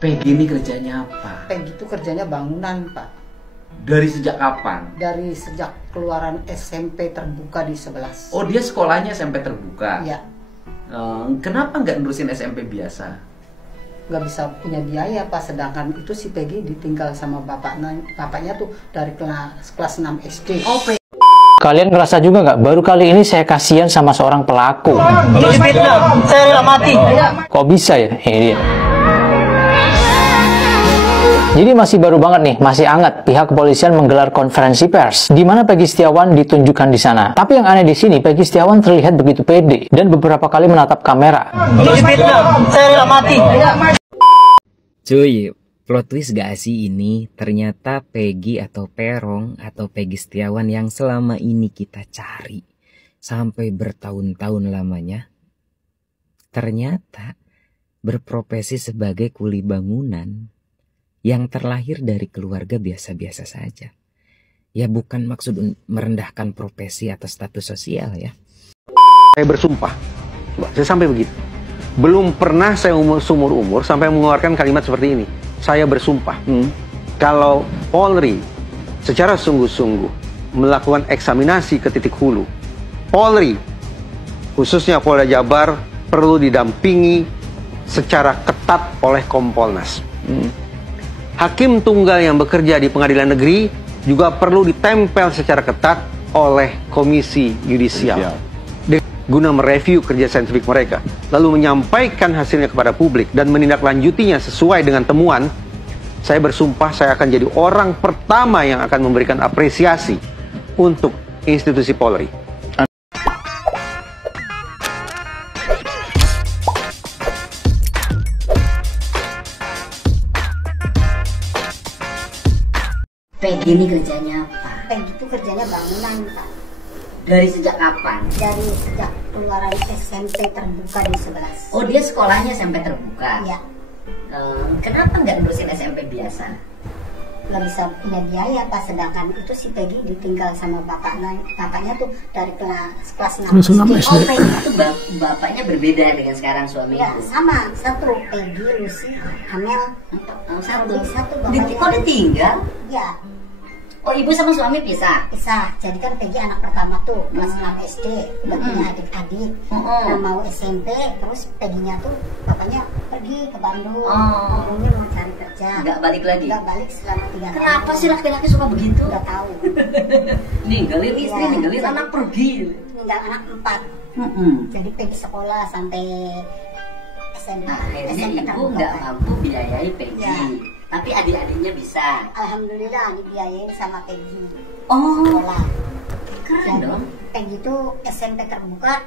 Peggy ini kerjanya apa? Peggy itu kerjanya bangunan, Pak. Dari sejak kapan? Dari sejak keluaran SMP terbuka di 11. Oh, dia sekolahnya SMP terbuka? Iya. Kenapa nggak nerusin SMP biasa? Nggak bisa punya biaya, Pak. Sedangkan itu si Peggy ditinggal sama bapaknya tuh dari kelas 6 SD. Oh, Kalian ngerasa juga nggak? Baru kali ini saya kasihan sama seorang pelaku. Ini fitnah, saya rela mati. Kok bisa ya? Ini dia. Jadi masih baru banget nih, masih hangat pihak kepolisian menggelar konferensi pers di mana Peggy Setiawan ditunjukkan di sana. Tapi yang aneh di sini, Peggy Setiawan terlihat begitu pede dan beberapa kali menatap kamera. Ini fitnah, saya rela mati. Cuy, plot twist gak sih ini? Ternyata Peggy atau Perong atau Peggy Setiawan yang selama ini kita cari sampai bertahun-tahun lamanya, ternyata berprofesi sebagai kuli bangunan yang terlahir dari keluarga biasa-biasa saja. Ya bukan maksud merendahkan profesi atau status sosial ya. Saya bersumpah, saya sampai begitu. Belum pernah saya seumur umur sampai mengeluarkan kalimat seperti ini. Saya bersumpah, kalau Polri secara sungguh-sungguh melakukan eksaminasi ke titik hulu, Polri, khususnya Polda Jabar, perlu didampingi secara ketat oleh Kompolnas. Hakim tunggal yang bekerja di pengadilan negeri juga perlu ditempel secara ketat oleh Komisi Yudisial. Guna mereview kerja saintifik mereka, lalu menyampaikan hasilnya kepada publik dan menindaklanjutinya sesuai dengan temuan. Saya bersumpah saya akan jadi orang pertama yang akan memberikan apresiasi untuk institusi Polri. Peggy ini kerjanya apa? Peggy itu kerjanya bangunan, Pak. Dari sejak kapan? Dari sejak keluaran SMP terbuka di 11. Oh, dia sekolahnya SMP terbuka? Iya. Kenapa nggak nerusin SMP biasa? Nggak bisa punya biaya, Pak. Sedangkan itu si Peggy ditinggal sama bapaknya tuh dari kelas 6 SD. Oh, Peggy itu bapaknya berbeda dengan sekarang suami Ya, ibu? sama. Satu Peggy, Lucy, Hamel. Satu bapaknya. Kok ditinggal? Ya, Oh, ibu sama suami pisah? pisah. Jadi kan Peggy anak pertama tuh, kelas 6 SD. Udah punya adik-adik. Nah, mau SMP, terus Peggy-nya tuh bapaknya pergi ke Bandung. Ngomongnya mau cari kerja. Nggak balik lagi? Nggak balik selama 3 tahun. Kenapa sih laki-laki suka begitu? Nggak tahu. Ninggalin istri, Iya. ninggalin anak pergi. Tinggal anak 4. Jadi Peggy sekolah sampai SMA. Akhirnya SMP ibu terbuka, nggak Pak. mampu biayai Peggy. Ya. Tapi adik-adiknya bisa. Alhamdulillah dibiayain sama Peggy. Oh, Sekolah. keren Dan dong. Peggy itu SMP terbuka,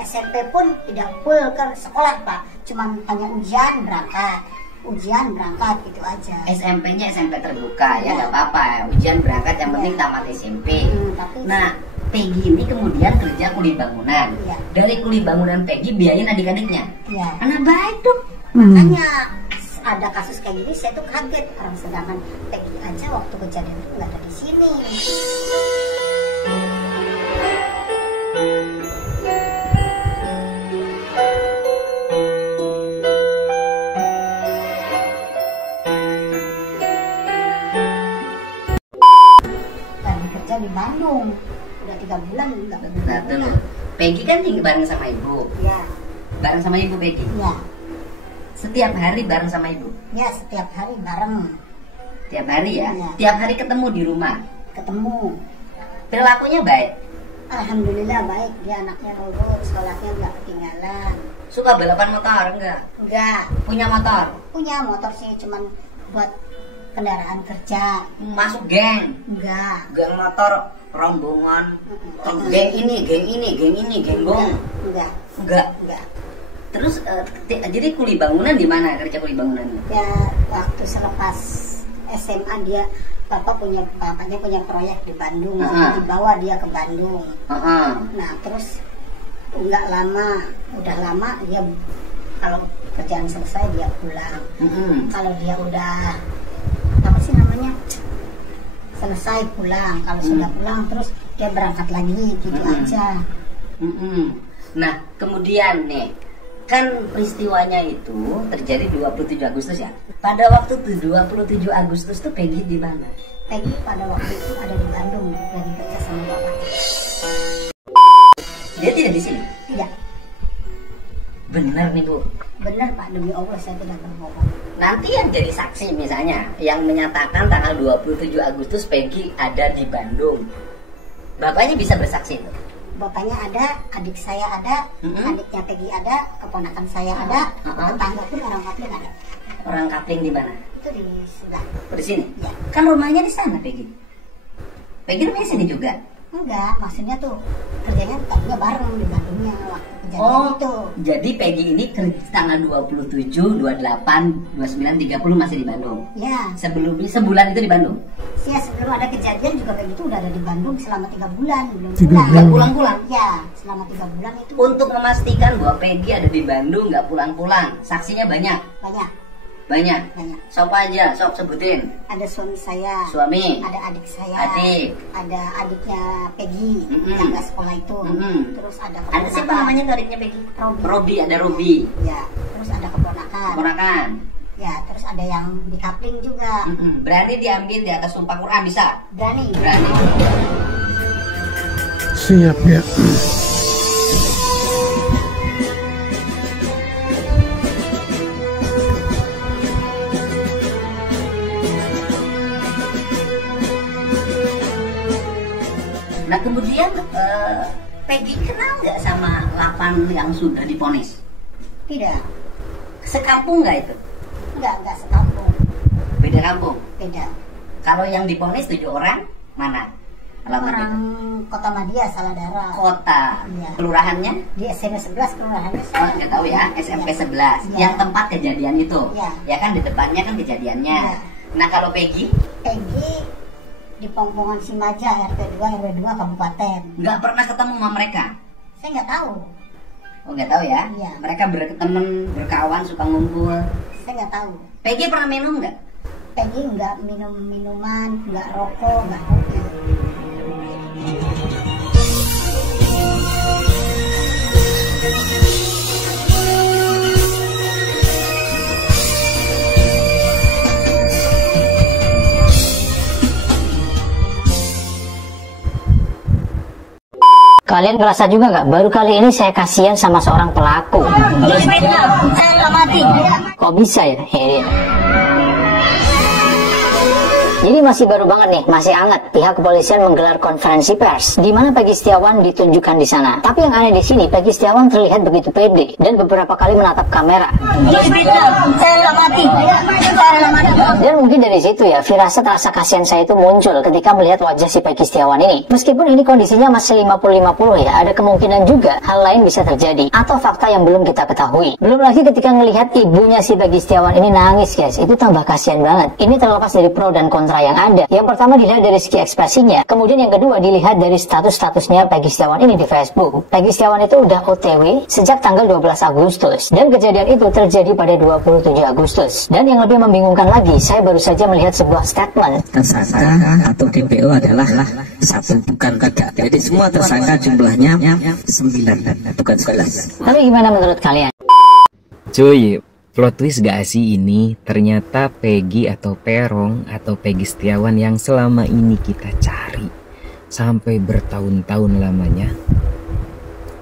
SMP pun tidak full ke sekolah, Pak. Cuman hanya ujian berangkat gitu aja. SMP-nya SMP terbuka ya Ya. nggak apa-apa. Ujian berangkat yang penting tamat SMP. Tapi Nah, Peggy ini kemudian kerja kuli bangunan. Iya. Dari kuli bangunan Peggy biayain adik-adiknya. ya, Anak baik dong. makanya ada kasus kayak gini saya tuh kaget, orang sedangkan Peggy aja waktu kejadian itu nggak ada di sini. Lagi kerja di Bandung udah 3 bulan nggak Nah, dulu. Peggy kan tinggal bareng sama ibu. ya Bareng sama ibu Peggy. ya Setiap hari bareng sama ibu. ya setiap hari bareng Tiap hari ya. Iya. Tiap hari ketemu di rumah. ketemu. Perilakunya baik. Alhamdulillah baik, dia anaknya nurut, sekolahnya nggak ketinggalan. Suka balapan motor enggak? Enggak, Punya motor. punya motor sih cuman buat kendaraan kerja. Masuk geng. Enggak. Geng motor rombongan. Geng ini, geng ini, geng ini, geng bong. Enggak. Enggak. Terus jadi kuli bangunan di mana kerja kuli bangunan? Ya waktu selepas SMA bapaknya punya proyek di Bandung, jadi dibawa dia ke Bandung. Nah terus udah lama dia kalau kerjaan selesai dia pulang. Kalau dia udah apa sih namanya selesai pulang, kalau sudah pulang terus dia berangkat lagi gitu aja. Nah kemudian nih Kan peristiwanya itu terjadi 27 Agustus ya. Pada waktu 27 Agustus tuh Peggy di mana? Peggy pada waktu itu ada di Bandung lagi kerja sama bapak. Dia tidak di sini. Tidak. Benar nih Bu. Benar Pak, demi Allah saya tidak berbohong. Nanti yang jadi saksi misalnya yang menyatakan tanggal 27 Agustus Peggy ada di Bandung. Bapaknya bisa bersaksi itu. Bapaknya ada, adik saya ada, adiknya Peggy ada, keponakan saya ada, tetangga pun orang kapling ada. Orang kapling di mana? Itu di sebelah. Di sini. Ya. Kan rumahnya di sana Peggy. Peggy rumahnya sini juga. Enggak, maksudnya tuh kerjanya tadinya bareng di Bandungnya waktu kejadian itu. Jadi Peggy ini tanggal 27, 28, 29, 30 masih di Bandung. Ya. Sebelumnya sebulan itu di Bandung. Ya sebelum ada kejadian juga Peggy itu udah ada di Bandung selama 3 bulan belum Nggak pulang-pulang. Ya, selama 3 bulan itu. Untuk memastikan bahwa Peggy ada di Bandung nggak pulang-pulang, saksinya banyak. Banyak. Banyak. Banyak. Sok aja, sok sebutin. Ada suami saya. Suami. Ada adik saya. Adik. Ada adiknya Peggy yang nggak sekolah itu. Terus ada keponakan. Ada siapa namanya tuh adiknya Peggy? Robi, ada Robi. Ya, terus ada keponakan. Keponakan. Ya, terus ada yang di kapling juga. Berani diambil di atas sumpah Quran bisa? Berani. Berani. Siap ya. Nah kemudian Peggy kenal nggak sama 8 yang sudah diponis? Tidak. Sekampung nggak itu? Enggak sekampung. Beda kampung? Beda. Kalau yang diponis 7 orang, mana? Alamat Orang itu? Kota Madia, Saladara. Kota. Iya. Kelurahannya? Di SMP 11 kelurahannya. Oh, nggak tahu ya, SMP 11. Iya. Yang tempat kejadian itu? Iya. Ya kan di depannya kan kejadiannya. Iya. Nah kalau Peggy? Peggy di Pongpongan Simaja, RT 2 RW 2 Kabupaten. Nggak pernah ketemu sama mereka? Saya nggak tahu. Oh nggak tahu ya? Iya. Mereka berteman, berkawan, suka ngumpul. Saya nggak tahu. Peggy pernah minum nggak? Peggy nggak minum minuman, nggak rokok, nggak kopi. Kalian ngerasa juga nggak? Baru kali ini saya kasihan sama seorang pelaku. Saya nggak mati. Kok bisa ya? Ini. Jadi masih baru banget nih, masih hangat. Pihak kepolisian menggelar konferensi pers, di mana Peggy Setiawan ditunjukkan di sana. Tapi yang aneh di sini, Peggy Setiawan terlihat begitu pede dan beberapa kali menatap kamera. Saya nggak mati. Dan mungkin dari situ ya, firasat rasa kasihan saya itu muncul ketika melihat wajah si Peggy Setiawan ini. Meskipun ini kondisinya masih 50-50 ya, ada kemungkinan juga hal lain bisa terjadi atau fakta yang belum kita ketahui. Belum lagi ketika melihat ibunya si Peggy Setiawan ini nangis guys, itu tambah kasihan banget. Ini terlepas dari pro dan kontra yang ada. Yang pertama dilihat dari segi ekspresinya, kemudian yang kedua dilihat dari statusnya Peggy Setiawan ini di Facebook. Peggy Setiawan itu udah OTW sejak tanggal 12 Agustus dan kejadian itu terjadi pada 27 Agustus. Dan yang lebih membingungkan lagi, saya baru saja melihat sebuah statement. Tersangka atau DPO adalah 1 bukan 3. Jadi semua tersangka jumlahnya 9 bukan 11. Tapi gimana menurut kalian? Cuy, plot twist gak sih ini? Ternyata Peggy atau Perong atau Peggy Setiawan yang selama ini kita cari sampai bertahun-tahun lamanya,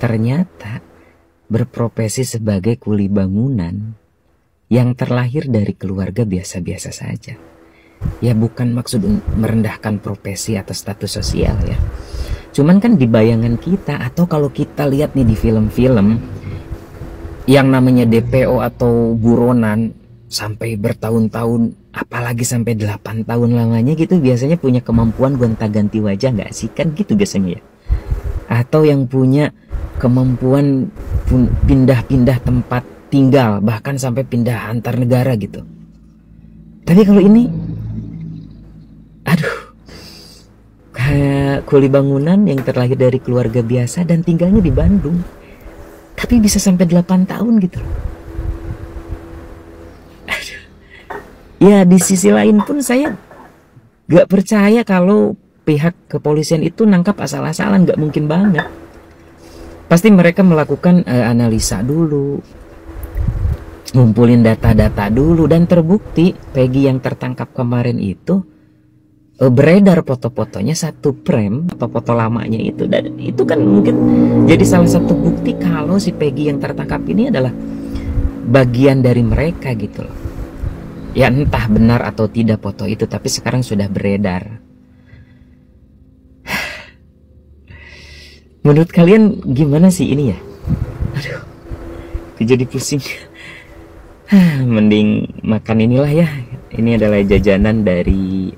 ternyata berprofesi sebagai kuli bangunan yang terlahir dari keluarga biasa-biasa saja. Ya bukan maksud merendahkan profesi atau status sosial ya. Cuman kan di bayangan kita atau kalau kita lihat nih di film-film, yang namanya DPO atau buronan sampai bertahun-tahun, apalagi sampai 8 tahun lamanya gitu, biasanya punya kemampuan gonta-ganti wajah nggak sih? Kan gitu biasanya ya. Atau yang punya kemampuan pindah-pindah tempat tinggal, bahkan sampai pindah antar negara gitu. Tapi kalau ini, aduh, kayak kuli bangunan yang terlahir dari keluarga biasa dan tinggalnya di Bandung. Tapi bisa sampai 8 tahun gitu. Aduh. Ya di sisi lain pun saya gak percaya kalau pihak kepolisian itu nangkap asal-asalan, gak mungkin banget. Pasti mereka melakukan analisa dulu, ngumpulin data-data dulu, dan terbukti Peggy yang tertangkap kemarin itu beredar foto-fotonya satu frame atau foto lamanya itu, dan itu kan mungkin jadi salah satu bukti kalau si Peggy yang tertangkap ini adalah bagian dari mereka gitu loh. Ya entah benar atau tidak foto itu, tapi sekarang sudah beredar. Menurut kalian gimana sih ini ya? Aduh, jadi pusing. Mending makan inilah ya. Ini adalah jajanan dari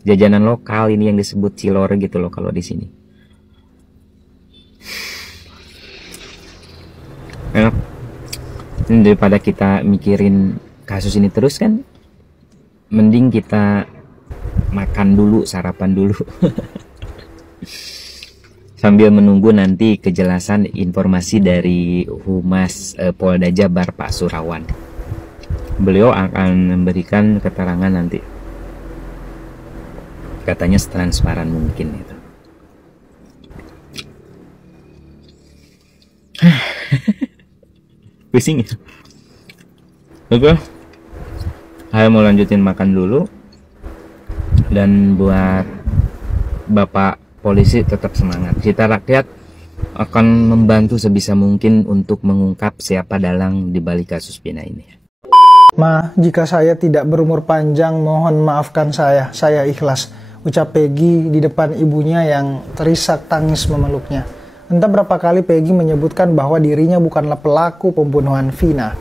jajanan lokal ini yang disebut cilor gitu loh kalau di sini. Enak. Daripada kita mikirin kasus ini terus kan, mending kita makan dulu, sarapan dulu. Sambil menunggu nanti kejelasan informasi dari Humas Polda Jabar Pak Surawan. Beliau akan memberikan keterangan nanti, katanya setransparan mungkin itu. Pusing ya. Oke, saya mau lanjutin makan dulu. Dan buat Bapak polisi tetap semangat. Kita rakyat akan membantu sebisa mungkin untuk mengungkap siapa dalang di balik kasus Vina ini. Ma, jika saya tidak berumur panjang, mohon maafkan saya ikhlas, ucap Peggy di depan ibunya yang terisak tangis memeluknya. Entah berapa kali Peggy menyebutkan bahwa dirinya bukanlah pelaku pembunuhan Vina.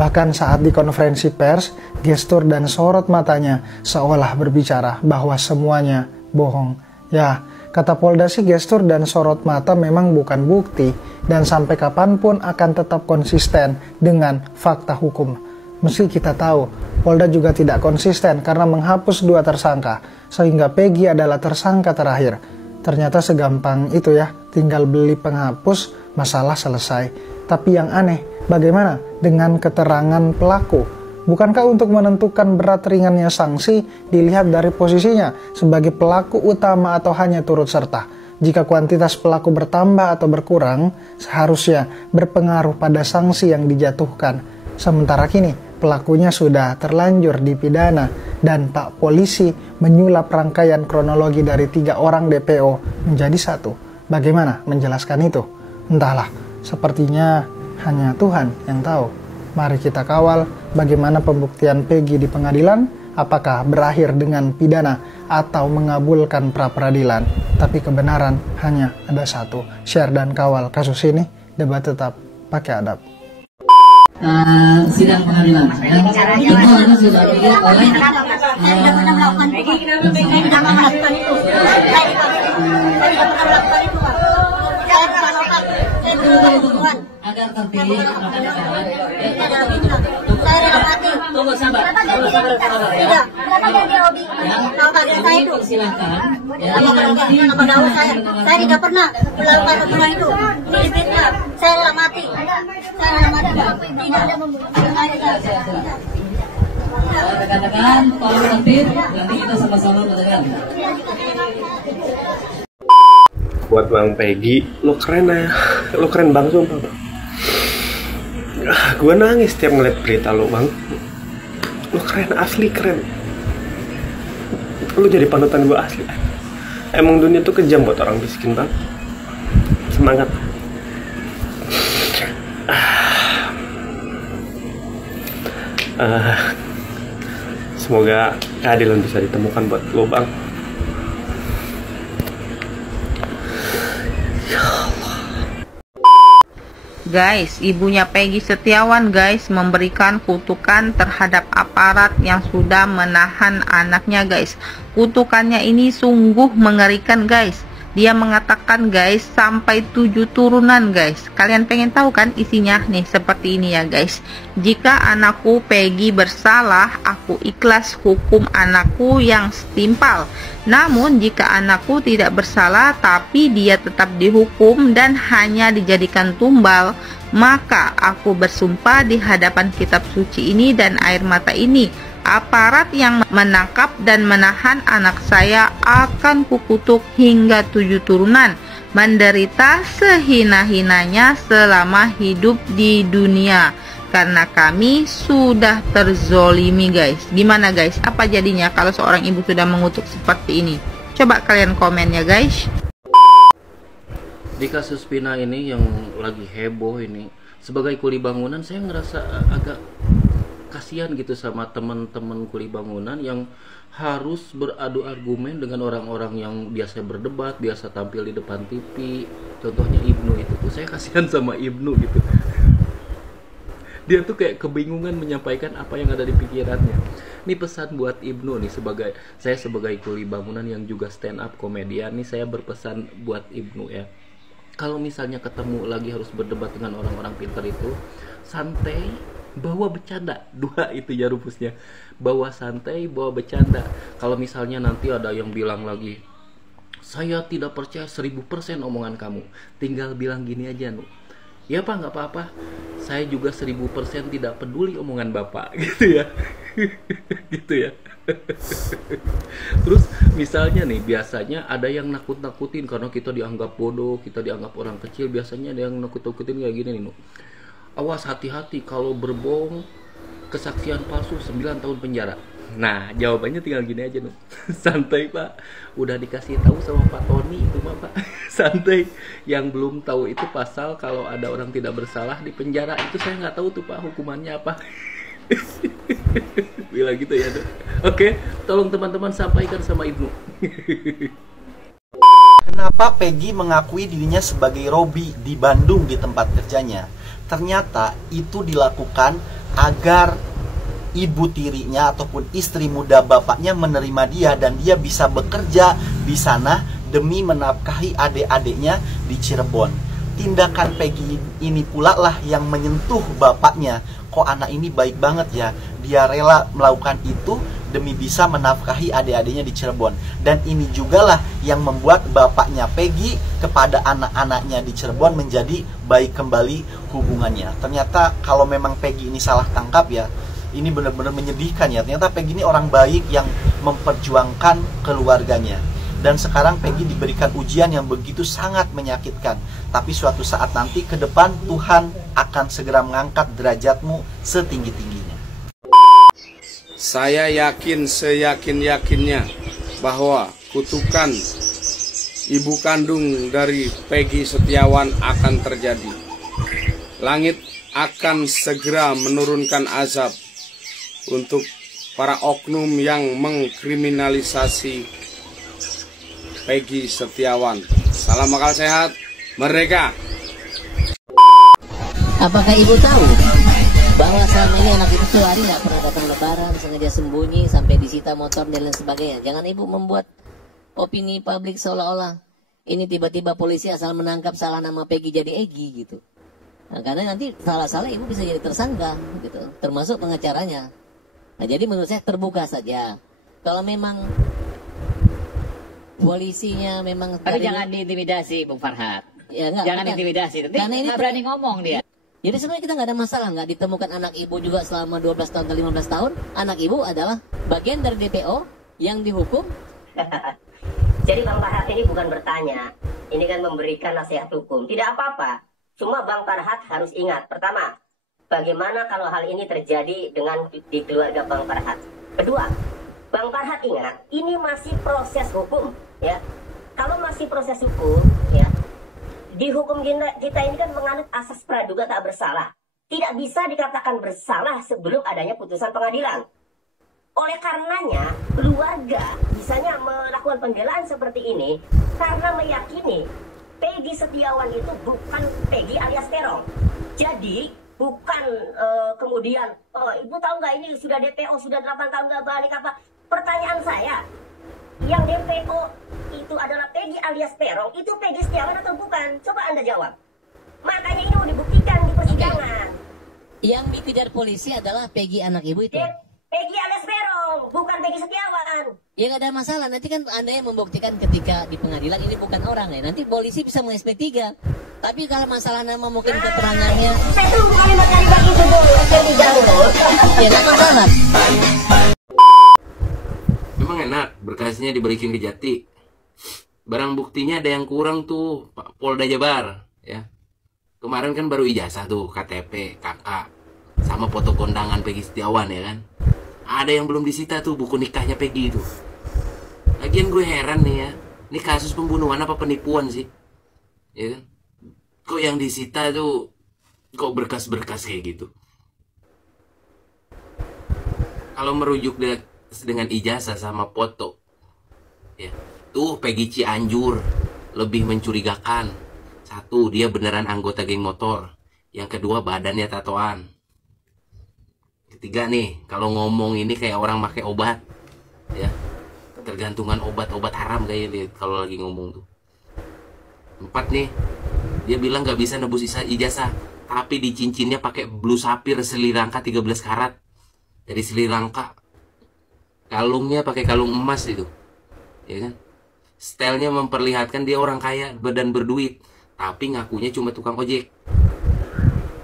Bahkan saat di konferensi pers, gestur dan sorot matanya seolah berbicara bahwa semuanya bohong. Ya, kata Polda sih gestur dan sorot mata memang bukan bukti dan sampai kapanpun akan tetap konsisten dengan fakta hukum. Meski kita tahu, Polda juga tidak konsisten karena menghapus 2 tersangka, sehingga Peggy adalah tersangka terakhir. Ternyata segampang itu ya, tinggal beli penghapus, masalah selesai. Tapi yang aneh, bagaimana dengan keterangan pelaku? Bukankah untuk menentukan berat ringannya sanksi dilihat dari posisinya sebagai pelaku utama atau hanya turut serta? Jika kuantitas pelaku bertambah atau berkurang, seharusnya berpengaruh pada sanksi yang dijatuhkan. Sementara kini, pelakunya sudah terlanjur dipidana dan Pak Polisi menyulap rangkaian kronologi dari 3 orang DPO menjadi 1. Bagaimana menjelaskan itu? Entahlah, sepertinya hanya Tuhan yang tahu. Mari kita kawal bagaimana pembuktian Peggy di pengadilan, apakah berakhir dengan pidana atau mengabulkan pra-peradilan. Tapi kebenaran hanya ada 1. Share dan kawal kasus ini, debat tetap pakai adab. Sidang pengadilan. Tentu Anda sudah dilihat oleh agar terpilih tunggu sabar. Silakan. Saya tidak pernah melakukan hubungan itu. Ini fitnah. Saya rela mati. Tidak ada rekan-rekan, tolong tertib. Nanti kita sama-sama mendengar. Buat Bang Peggy, lo keren ya, lo keren banget sumpah Bang. Gue nangis setiap ngeliat berita lo Bang. Lo keren, asli keren. Lo jadi panutan gue asli. Emang dunia tuh kejam buat orang miskin Bang. Semangat. Semoga keadilan bisa ditemukan buat lo Bang. Guys, ibunya Peggy Setiawan guys memberikan kutukan terhadap aparat yang sudah menahan anaknya guys. Kutukannya ini sungguh mengerikan guys. Dia mengatakan guys sampai 7 turunan guys. Kalian pengen tahu kan isinya? Nih seperti ini ya guys. Jika anakku Peggy bersalah, aku ikhlas hukum anakku yang setimpal. Namun jika anakku tidak bersalah tapi dia tetap dihukum dan hanya dijadikan tumbal, maka aku bersumpah di hadapan kitab suci ini dan air mata ini, aparat yang menangkap dan menahan anak saya akan kukutuk hingga 7 turunan, menderita sehina-hinanya selama hidup di dunia. karena kami sudah terzolimi guys. Gimana guys? Apa jadinya kalau seorang ibu sudah mengutuk seperti ini? Coba kalian komen ya guys. Di kasus Vina ini yang lagi heboh ini, sebagai kuli bangunan saya ngerasa agak kasihan gitu sama teman-teman kuli bangunan yang harus beradu argumen dengan orang-orang yang biasa berdebat, biasa tampil di depan TV. Contohnya Ibnu itu tuh, saya kasihan sama Ibnu gitu. Dia tuh kayak kebingungan menyampaikan apa yang ada di pikirannya. Ini pesan buat Ibnu nih, saya sebagai kuli bangunan yang juga stand up komedian nih, saya berpesan buat Ibnu ya. Kalau misalnya ketemu lagi harus berdebat dengan orang-orang pintar itu, santai, bawa bercanda. Dua itu ya rumusnya, bawa santai, bawa bercanda. Kalau misalnya nanti ada yang bilang lagi, saya tidak percaya 1000% omongan kamu, tinggal bilang gini aja, Nu, ya Pak, nggak apa-apa, saya juga 1000% tidak peduli omongan Bapak. Gitu ya. Gitu ya. Terus misalnya nih, biasanya ada yang nakut-nakutin karena kita dianggap bodoh, kita dianggap orang kecil. Biasanya ada yang nakut-nakutin kayak gini nih, Nu, awas hati-hati kalau berbohong, kesaksian palsu 9 tahun penjara. Nah, jawabannya tinggal gini aja, Nu. Santai Pak, udah dikasih tahu sama Pak Tony itu mah Pak. Santai. Yang belum tahu itu pasal kalau ada orang tidak bersalah di penjara, itu saya nggak tahu tuh Pak hukumannya apa. Bilang gitu ya, Nu. Oke, tolong teman-teman sampaikan sama Ibnu. Kenapa Peggy mengakui dirinya sebagai Robi di Bandung di tempat kerjanya? Ternyata itu dilakukan agar ibu tirinya ataupun istri muda bapaknya menerima dia dan dia bisa bekerja di sana demi menafkahi adik-adiknya di Cirebon. Tindakan Peggy ini pula lah yang menyentuh bapaknya. Kok anak ini baik banget ya, dia rela melakukan itu demi bisa menafkahi adik-adiknya di Cirebon. Dan ini juga lah yang membuat bapaknya Peggy kepada anak-anaknya di Cirebon menjadi baik kembali hubungannya. Ternyata kalau memang Peggy ini salah tangkap ya, ini benar-benar menyedihkan ya. Ternyata Peggy ini orang baik yang memperjuangkan keluarganya. Dan sekarang Peggy diberikan ujian yang begitu sangat menyakitkan. Tapi suatu saat nanti ke depan Tuhan akan segera mengangkat derajatmu setinggi-tingginya. Saya yakin seyakin-yakinnya bahwa kutukan ibu kandung dari Peggy Setiawan akan terjadi. Langit akan segera menurunkan azab untuk para oknum yang mengkriminalisasi Peggy Setiawan. Salam akal sehat, merdeka. Apakah ibu tahu bahwa selama ini anak ibu tuh lari nggak pernah datang lebaran, sengaja sembunyi sampai disita motor dan lain sebagainya? Jangan ibu membuat opini publik seolah-olah ini tiba-tiba polisi asal menangkap salah nama Peggy jadi Egy gitu. Nah, karena nanti salah-salah ibu bisa jadi tersangka gitu, termasuk pengacaranya. Nah, jadi menurut saya terbuka saja. Kalau memang polisinya memang tapi jangan diintimidasi Bung Farhat. Ya, jangan intimidasi. Karena ini berani ngomong dia. Jadi sebenarnya kita nggak ada masalah, nggak ditemukan anak ibu juga selama 12 tahun atau 15 tahun. Anak ibu adalah bagian dari DPO yang dihukum. Jadi Bang Farhat ini bukan bertanya, ini kan memberikan nasihat hukum. Tidak apa-apa. Cuma Bang Farhat harus ingat, pertama, bagaimana kalau hal ini terjadi dengan di keluarga Bang Farhat. Kedua, Bang Farhat ingat, ini masih proses hukum, ya. Kalau masih proses hukum, ya, di hukum kita ini kan menganut asas praduga tak bersalah. Tidak bisa dikatakan bersalah sebelum adanya putusan pengadilan. Oleh karenanya, keluarga misalnya melakukan pembelaan seperti ini karena meyakini Peggy Setiawan itu bukan Peggy alias Terong. Jadi, bukan kemudian, ibu tahu nggak ini sudah DPO, sudah 8 tahun nggak balik apa? Pertanyaan saya, yang DPO itu adalah Peggy alias Terong, itu Peggy Setiawan atau bukan? Coba Anda jawab. Makanya ini mau dibuktikan di persidangan. Yang dikejar polisi adalah Peggy anak ibu itu. Peggy alias Terong, bukan Peggy Setiawan. Ya nggak ada masalah, nanti kan Anda yang membuktikan ketika di pengadilan ini bukan orang ya. Nanti polisi bisa meng-SP3. Tapi kalau masalah nama mungkin keterangannya. Saya tunggu kalimat-kalimat itu dulu, saya dijawab. Ya nggak masalah. Memang enak berkasnya diberikan ke Jati. Barang buktinya ada yang kurang tuh Pak Polda Jabar ya. Kemarin kan baru ijazah tuh, KTP, KK. sama foto kondangan Peggy Setiawan ya kan. Ada yang belum disita tuh buku nikahnya Peggy itu. Lagian gue heran nih ya, ini kasus pembunuhan apa penipuan sih? Ya kan? Kok yang disita tuh kok berkas-berkas kayak gitu? Kalau merujuk dengan ijazah sama foto, ya tuh Peggy Cianjur lebih mencurigakan. Satu, dia beneran anggota geng motor. Yang kedua, badannya tatoan. Ketiga nih, kalau ngomong ini kayak orang pakai obat, ya tergantungan obat-obat haram kayaknya kalau lagi ngomong tuh. 4 nih, dia bilang nggak bisa nebus ijazah, tapi di cincinnya pakai blue sapphire Sri Lanka 13 karat dari Sri Lanka. Kalungnya pakai kalung emas itu, ya kan? Stylenya memperlihatkan dia orang kaya dan berduit, tapi ngakunya cuma tukang ojek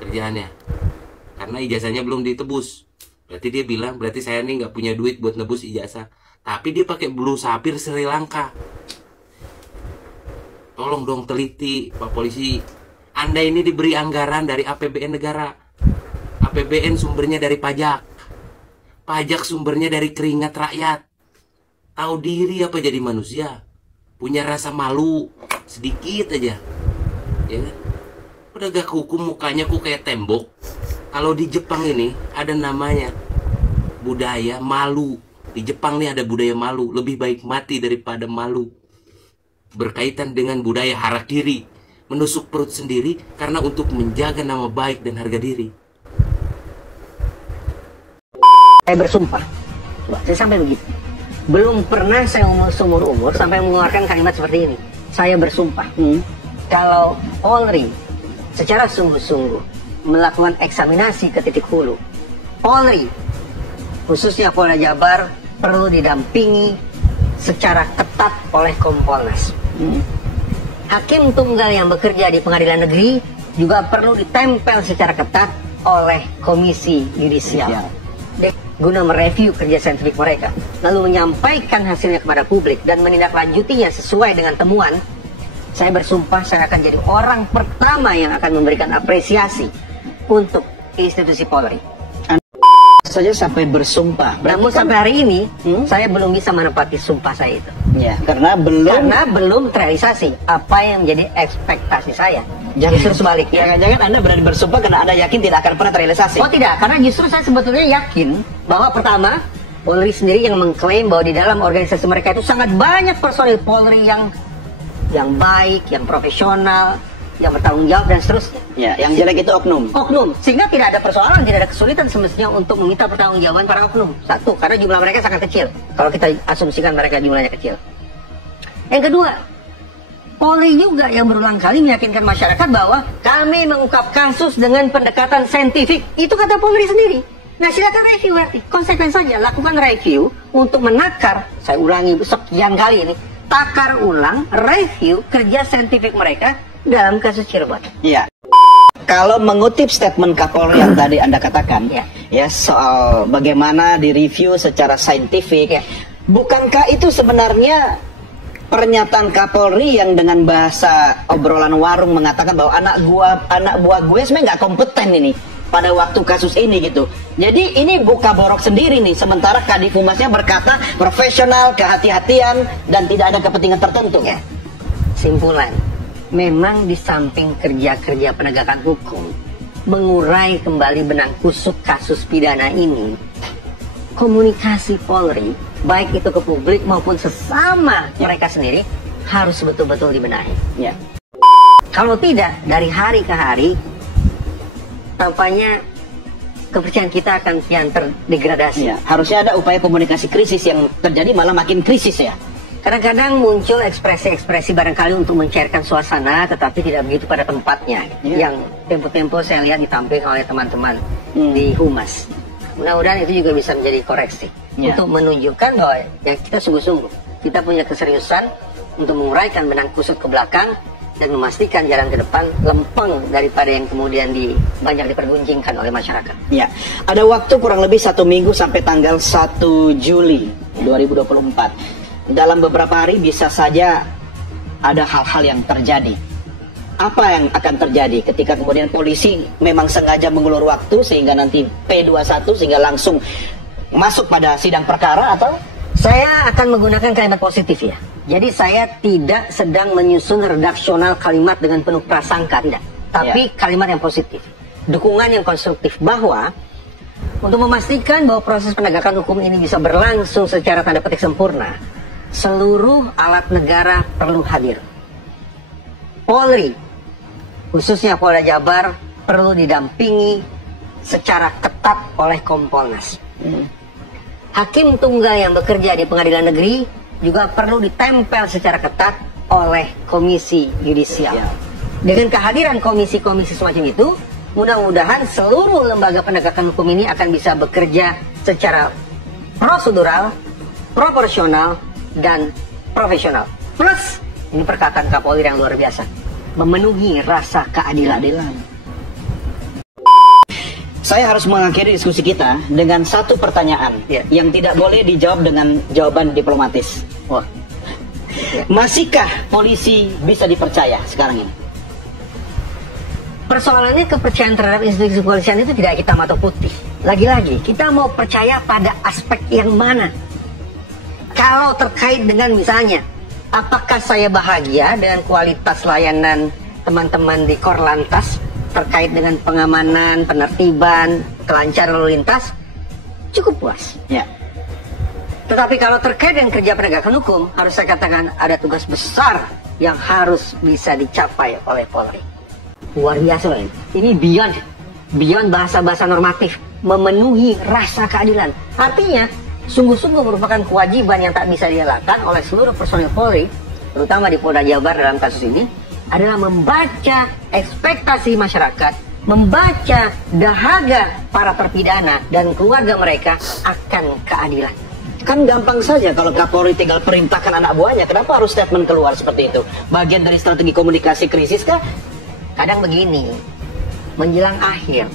kerjaannya. Karena ijazahnya belum ditebus. Berarti dia bilang, berarti saya nih nggak punya duit buat nebus ijazah. Tapi dia pakai blue sapphire Sri Lanka. Tolong dong teliti, Pak Polisi. Anda ini diberi anggaran dari APBN negara. APBN sumbernya dari pajak. Pajak sumbernya dari keringat rakyat. Tahu diri apa jadi manusia? Punya rasa malu sedikit aja. Ya kan? Penegak hukum mukanya kok kayak tembok. Kalau di Jepang ini ada namanya budaya malu. Di Jepang nih ada budaya malu. Lebih baik mati daripada malu. Berkaitan dengan budaya hara kiri. Menusuk perut sendiri karena untuk menjaga nama baik dan harga diri. Saya bersumpah, saya sampai begitu. Belum pernah saya seumur umur sampai mengeluarkan kalimat seperti ini. Saya bersumpah, kalau Polri secara sungguh-sungguh melakukan eksaminasi ke titik hulu, Polri, khususnya Polda Jabar, perlu didampingi secara ketat oleh Kompolnas. Hakim tunggal yang bekerja di pengadilan negeri juga perlu ditempel secara ketat oleh Komisi Yudisial guna mereview kerja saintifik mereka, lalu menyampaikan hasilnya kepada publik dan menindaklanjutinya sesuai dengan temuan. Saya bersumpah saya akan jadi orang pertama yang akan memberikan apresiasi untuk institusi Polri. Saja sampai bersumpah. Namun sampai hari ini saya belum bisa menepati sumpah saya itu. Ya, karena belum terrealisasi apa yang menjadi ekspektasi saya. Justru sebaliknya. Jangan-jangan Anda berani bersumpah karena Anda yakin tidak akan pernah terrealisasi. Oh tidak, karena justru saya sebetulnya yakin bahwa pertama, Polri sendiri yang mengklaim bahwa di dalam organisasi mereka itu sangat banyak personil Polri yang baik, yang profesional, yang bertanggung jawab dan seterusnya. Ya, yang jelek itu oknum. Oknum, sehingga tidak ada persoalan, tidak ada kesulitan semestinya untuk meminta pertanggungjawaban para oknum. Satu, karena jumlah mereka sangat kecil. Kalau kita asumsikan mereka jumlahnya kecil. Yang kedua, Polri juga yang berulang kali meyakinkan masyarakat bahwa kami mengungkap kasus dengan pendekatan saintifik. Itu kata Polri sendiri. Nah, silakan review berarti. Konsekuen saja, lakukan review untuk menakar, saya ulangi sekian kali ini, takar ulang, review kerja saintifik mereka dalam kasus Cirebon. Iya. Kalau mengutip statement Kapolri yang tadi Anda katakan, ya soal bagaimana direview secara saintifik, bukankah itu sebenarnya pernyataan Kapolri yang dengan bahasa obrolan warung mengatakan bahwa anak buah gue sebenarnya nggak kompeten ini pada waktu kasus ini gitu. Jadi ini buka borok sendiri nih, sementara Kadif Humasnya berkata profesional, kehati-hatian dan tidak ada kepentingan tertentu. Ya. Simpulan, memang di samping kerja-kerja penegakan hukum mengurai kembali benang kusut kasus pidana ini, komunikasi Polri baik itu ke publik maupun sesama mereka sendiri harus betul-betul dibenahi. Ya. Kalau tidak, dari hari ke hari tampaknya kepercayaan kita akan kian terdegradasi. Ya. Harusnya ada upaya komunikasi krisis, yang terjadi malah makin krisis ya. Kadang-kadang muncul ekspresi-ekspresi barangkali untuk mencairkan suasana, tetapi tidak begitu pada tempatnya. Yang tempo-tempo saya lihat ditampilkan oleh teman-teman di Humas. Mudah-mudahan itu juga bisa menjadi koreksi untuk menunjukkan bahwa ya kita sungguh-sungguh kita punya keseriusan untuk menguraikan benang kusut ke belakang dan memastikan jalan ke depan lempeng daripada yang kemudian banyak diperguncingkan oleh masyarakat. Ya, ada waktu kurang lebih 1 minggu sampai tanggal 1 Juli 2024. Dalam beberapa hari bisa saja ada hal-hal yang terjadi. apa yang akan terjadi ketika kemudian polisi memang sengaja mengulur waktu sehingga nanti P21 sehingga langsung masuk pada sidang perkara, atau? Saya akan menggunakan kalimat positif ya. Jadi saya tidak sedang menyusun redaksional kalimat dengan penuh prasangka, tidak. Tapi kalimat yang positif, dukungan yang konstruktif, bahwa untuk memastikan bahwa proses penegakan hukum ini bisa berlangsung secara tanda petik sempurna, seluruh alat negara perlu hadir. Polri, khususnya Polda Jabar, perlu didampingi secara ketat oleh Kompolnas. Hakim tunggal yang bekerja di pengadilan negeri juga perlu ditempel secara ketat oleh Komisi Yudisial. Dengan kehadiran komisi-komisi semacam itu, mudah-mudahan seluruh lembaga penegakan hukum ini akan bisa bekerja secara prosedural, proporsional, dan profesional. Plus, ini perkataan Kapolri yang luar biasa, memenuhi rasa keadilan. Saya harus mengakhiri diskusi kita dengan satu pertanyaan yang tidak boleh dijawab dengan jawaban diplomatis. Masihkah polisi bisa dipercaya sekarang ini? Persoalannya kepercayaan terhadap institusi kepolisian itu tidak hitam atau putih. Lagi-lagi, kita mau percaya pada aspek yang mana? Kalau terkait dengan misalnya, apakah saya bahagia dengan kualitas layanan teman-teman di Korlantas terkait dengan pengamanan, penertiban, kelancaran lalu lintas? Cukup puas. Tetapi kalau terkait dengan kerja penegakan hukum, harus saya katakan ada tugas besar yang harus bisa dicapai oleh Polri. Luar biasa loh. Ini beyond bahasa-bahasa normatif, memenuhi rasa keadilan. Artinya, sungguh-sungguh merupakan kewajiban yang tak bisa dielakkan oleh seluruh personil Polri, terutama di Polda Jabar dalam kasus ini, adalah membaca ekspektasi masyarakat, membaca dahaga para terpidana dan keluarga mereka akan keadilan. Kan gampang saja kalau Kapolri tinggal perintahkan anak buahnya, kenapa harus statement keluar seperti itu? Bagian dari strategi komunikasi krisis kah? Kadang begini, menjelang akhir,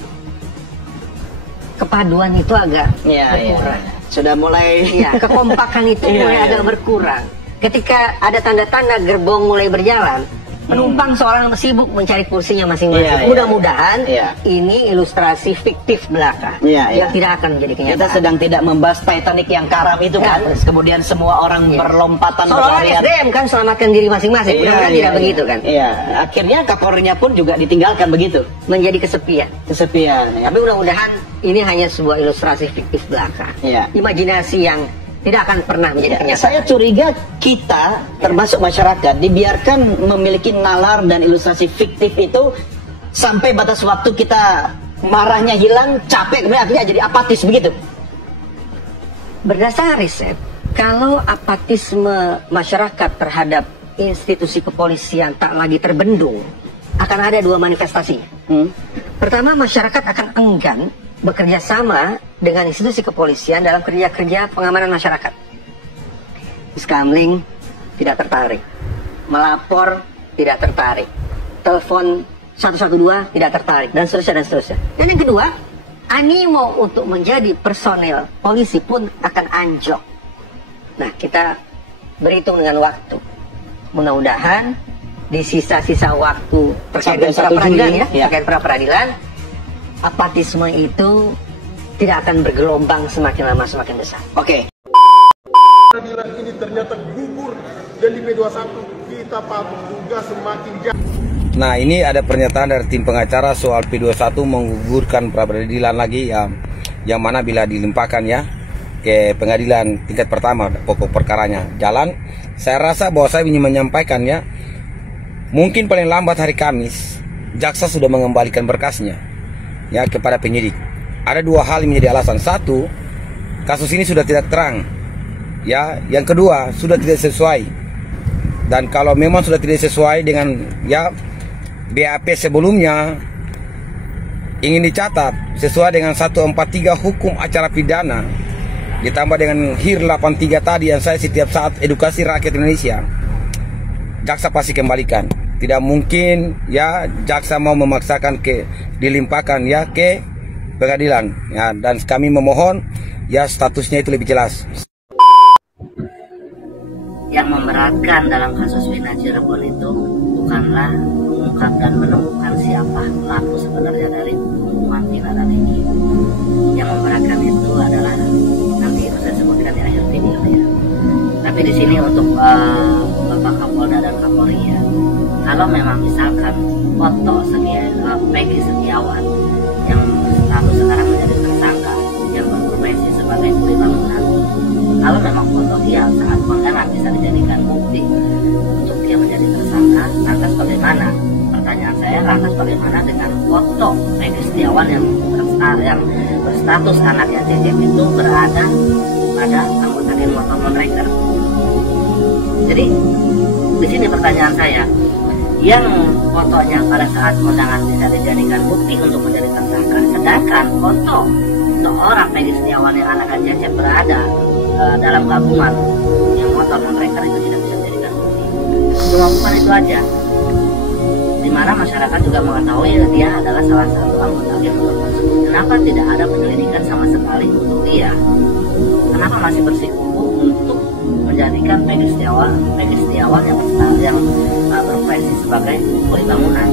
kepaduan itu agak berkurang. Sudah mulai kekompakan itu mulai agak berkurang. Ketika ada tanda-tanda gerbong mulai berjalan, penumpang seorang sibuk mencari kursinya masing-masing. Mudah-mudahan ini ilustrasi fiktif belaka yang tidak akan menjadi kenyataan. Kita sedang tidak membahas Titanic yang karam itu kan. Kemudian semua orang berlompatan berlarian. SDM kan selamatkan diri masing-masing. Mudah-mudahan tidak begitu kan. Akhirnya Kapolrinya pun juga ditinggalkan begitu. Menjadi kesepian. Tapi mudah-mudahan ini hanya sebuah ilustrasi fiktif belaka. Imajinasi yang tidak akan pernah menjadi kenyataan. Saya curiga kita, termasuk masyarakat, dibiarkan memiliki nalar dan ilustrasi fiktif itu sampai batas waktu kita marahnya hilang, capek, kemudian akhirnya jadi apatis begitu. Berdasarkan riset, kalau apatisme masyarakat terhadap institusi kepolisian tak lagi terbendung, akan ada dua manifestasi. Pertama, masyarakat akan enggan bekerja sama dengan institusi kepolisian dalam kerja-kerja pengamanan masyarakat. Skamling tidak tertarik, melapor tidak tertarik, telepon 112 tidak tertarik, dan seterusnya. Dan yang kedua, animo untuk menjadi personel polisi pun akan anjlok. Nah, kita berhitung dengan waktu. Mudah-mudahan di sisa-sisa waktu terkait dengan pra-peradilan, apatisme itu tidak akan bergelombang semakin lama semakin besar. Peradilan ini ternyata gugur dan di P21 kita patut juga semakin jauh. Nah, ini ada pernyataan dari tim pengacara soal P21 menggugurkan pra-peradilan lagi yang mana bila dilimpahkan ke pengadilan tingkat pertama pokok perkaranya jalan. Saya rasa bahwa saya ingin menyampaikan mungkin paling lambat hari Kamis jaksa sudah mengembalikan berkasnya kepada penyidik. Ada dua hal yang menjadi alasan. Satu, kasus ini sudah tidak terang. Yang kedua, sudah tidak sesuai. Dan kalau memang sudah tidak sesuai dengan BAP sebelumnya, ingin dicatat sesuai dengan 143 hukum acara pidana ditambah dengan HIR 83 tadi yang saya setiap saat edukasi rakyat Indonesia, jaksa pasti kembalikan. Tidak mungkin jaksa mau memaksakan dilimpahkan ke pengadilan dan kami memohon statusnya itu lebih jelas. Yang memberatkan dalam kasus Wina Cirebon itu bukanlah mengungkap dan menemukan siapa pelaku sebenarnya dari pembunuhan Vina dan Egi. Yang memberatkan itu adalah nanti itu saya sebutkan di akhir video ya. Tapi di sini untuk Bapak Kapolda dan Kapolri ya, kalau memang misalkan foto Peggy Setiawan yang status sekarang menjadi tersangka yang berprofesi sebagai kuli bangunan, kalau memang foto dia sangat kontenan bisa dijadikan bukti untuk dia menjadi tersangka, lantas bagaimana? Pertanyaan saya, lantas bagaimana dengan foto Peggy Setiawan yang berstatus anaknya Cecep itu berada pada anggota geng motor non-reker? Jadi di sini pertanyaan saya, yang fotonya pada saat kondangan bisa dijadikan bukti untuk menjadi tersangka, sedangkan foto seorang Peggy Setiawan yang anaknya Cecep berada dalam gabungan yang motor non-reker itu tidak bisa dijadikan bukti. Cuma bukan itu aja, dimana masyarakat juga mengetahui dia adalah salah satu anggota geng motor tersebut. Kenapa tidak ada penyelidikan sama sekali untuk dia? Kenapa masih bersikukuh untuk menjadikan Peggy Setiawan yang berprofesi sebagai kuli bangunan?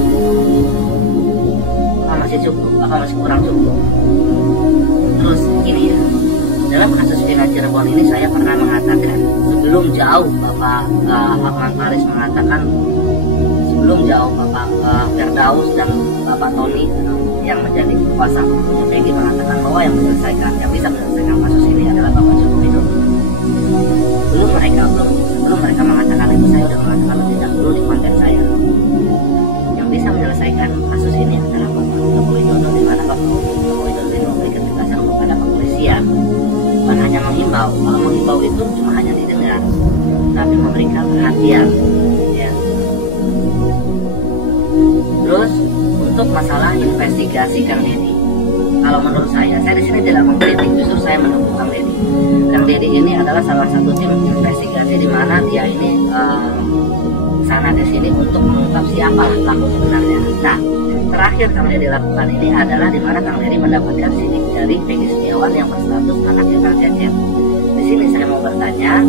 Apa masih cukup? Apa masih kurang cukup? Terus ini ya, dalam kasus Vina Cirebon ini saya pernah mengatakan sebelum jauh Bapak Hotman Paris mengatakan, sebelum jauh Bapak Firdaus dan Bapak Tony yang menjadi kuasa hukumnya Peggy mengatakan bahwa yang bisa menyelesaikan kasus ini adalah Bapak Joko Widodo. Sebelum mereka mengatakan itu, saya sudah mengatakan lebih dahulu di konten saya. Yang bisa menyelesaikan kasus ini adalah Bapak Joko Widodo, di mana Bapak Joko Widodo ini memberikan ketegasan kepada kepolisian. Bukan hanya menghimbau, kalau menghimbau itu cuma hanya didengar, tapi memberikan perhatian. Ya. Terus untuk masalah investigasi Kang Deddy, kalau menurut saya di sini tidak mengkritik, justru saya mendukung Kang Deddy. Kang Deddy ini adalah salah satu tim investigasi di mana dia ini sana ke sini untuk mengungkap siapa pelaku sebenarnya. Nah, terakhir Kang Deddy lakukan ini adalah di mana Kang Deddy mendapatkan sidik jari Peggy Setiawan yang berstatus anaknya Kang Cecep. Di sini saya mau bertanya,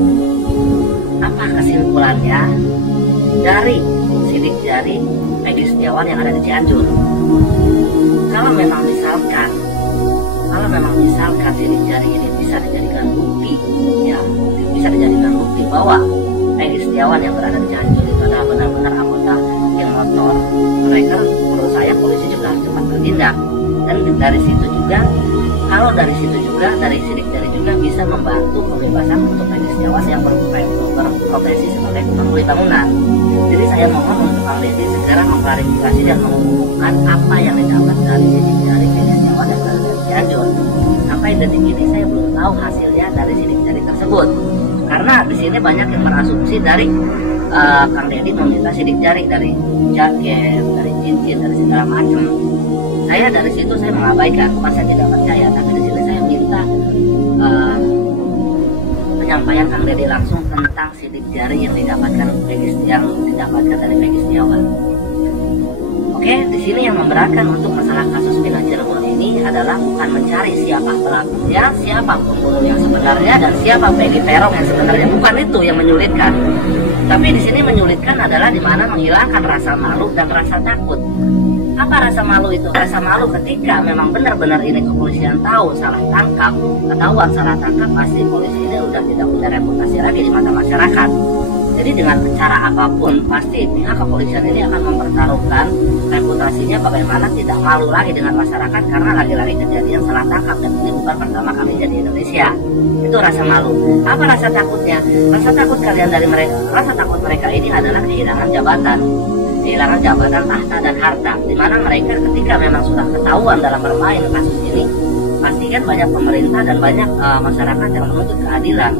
apa kesimpulannya dari sidik jari Peggy Setiawan yang ada di Cianjur? Kalau memang misalkan sidik jari ini bisa dijadikan bukti, ya bisa dijadikan bukti bahwa Peggy Setiawan yang berada di Cianjur itu adalah benar-benar anggota geng motor mereka, menurut saya polisi juga harus cepat bertindak. Dan dari situ juga, kalau dari situ juga, dari sidik jari juga bisa membantu pembebasan untuk Peggy Setiawan yang berprofesi sebagai kuli bangunan. Jadi saya mohon untuk Kang Deddy segera mengklarifikasi dan mengumumkan apa yang didapat dari sidik jari Peggy Setiawan yang berada di Cianjur. Sampai detik ini saya belum tahu hasilnya dari sidik jari tersebut. Karena di sini banyak yang berasumsi dari Kang Deddy meminta sidik jari dari jaket, dari cincin, dari segala macam. Saya dari situ saya mengabaikan, bukan saya tidak percaya, tapi di sini saya minta penyampaian Kang Deddy langsung tentang sidik jari yang didapatkan dari Peggy Setiawan. Oke, di sini yang memberatkan untuk masalah kasus Vina Cirebon ini adalah bukan mencari siapa pelakunya, siapa pembunuh yang sebenarnya, dan siapa Peggy Peron yang sebenarnya. Bukan itu yang menyulitkan. Tapi di sini menyulitkan adalah di mana menghilangkan rasa malu dan rasa takut. Apa rasa malu itu? Rasa malu ketika memang benar-benar ini kepolisian tahu salah tangkap, ketahuan salah tangkap, pasti polisi ini udah tidak punya reputasi lagi di mata masyarakat. Jadi dengan cara apapun pasti pihak kepolisian ini akan mempertaruhkan reputasinya bagaimana tidak malu lagi dengan masyarakat, karena lagi-lagi kejadian salah tangkap dan ini bukan pertama kalinya di Indonesia. Itu rasa malu. Apa rasa takutnya? Rasa takut mereka ini adalah kehilangan jabatan tahta dan harta, di mana mereka ketika memang sudah ketahuan dalam bermain kasus ini, pasti kan banyak pemerintah dan banyak masyarakat yang menuntut keadilan,